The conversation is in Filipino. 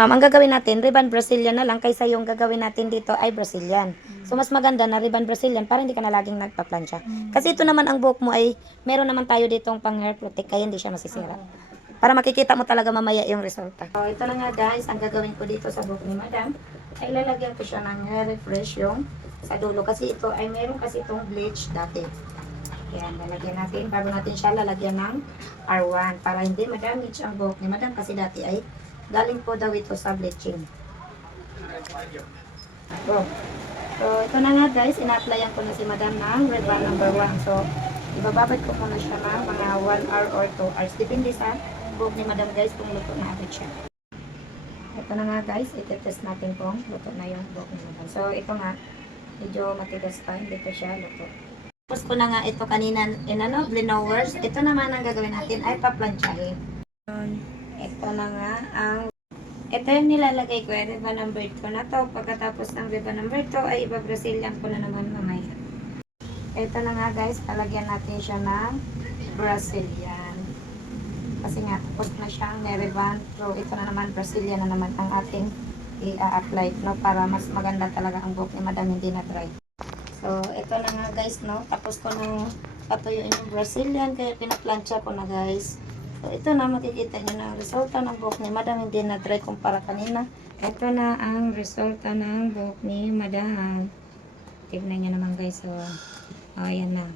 Ma'am, ang gagawin natin, ribbon Brazilian na lang kaysa yung gagawin natin dito ay Brazilian. So, mas maganda na ribbon Brazilian para hindi ka na laging nagpa-plancha. Kasi ito naman ang buhok mo ay, meron naman tayo ditong pang hair protect kaya hindi siya masisira. Para makikita mo talaga mamaya yung resulta. So, ito na nga guys, ang gagawin ko dito sa buhok ni Madam, ay lalagyan ko siya ng hair refresh yung sa dulo. Kasi ito ay meron kasi itong bleach dati. Yan, lalagyan natin. Bago natin siya lalagyan ng R1 para hindi madamage ang buhok ni Madam kasi dati ay galing po daw ito sa bleaching. So, so ito na nga guys, ina-applyan ko na si Madam ng red band number 1. So, ibababad ko muna siya ng mga 1 hour or 2 hours. Depende sa buhok ni Madam guys kung luto na agad siya. Ito na nga guys, iti-test natin kung luto na yung buhok ni Madam. So, ito nga, medyo matigas pa, hindi pa siya luto. Tapos ko na nga ito kanina, in ano, blowers. Ito naman ang gagawin natin ay paplansyahin. Ito na nga ang ito yung nilalagay ko, ribbon number 2 na to. Pagkatapos ng ribbon number 2 ay iba-Brazilian ko na naman mamaya. Ito na nga guys, talagyan natin siya ng Brazilian. Kasi nga, tapos na siyang ribbon. So, ito na naman, Brazilian na naman ang ating i-apply, no? Para mas maganda talaga ang buhok ni Madam, hindi na dry. So, ito na nga guys, no? Tapos ko nang patuyuin yung Brazilian, kaya pinaplansya ko na guys. So, ito na makikita nyo na resulta ng buhok ni Madam. Hindi na dry kumpara kanina. Ito na ang resulta ng buhok ni Madam. Tignan nyo naman guys. So, oh, ayan na.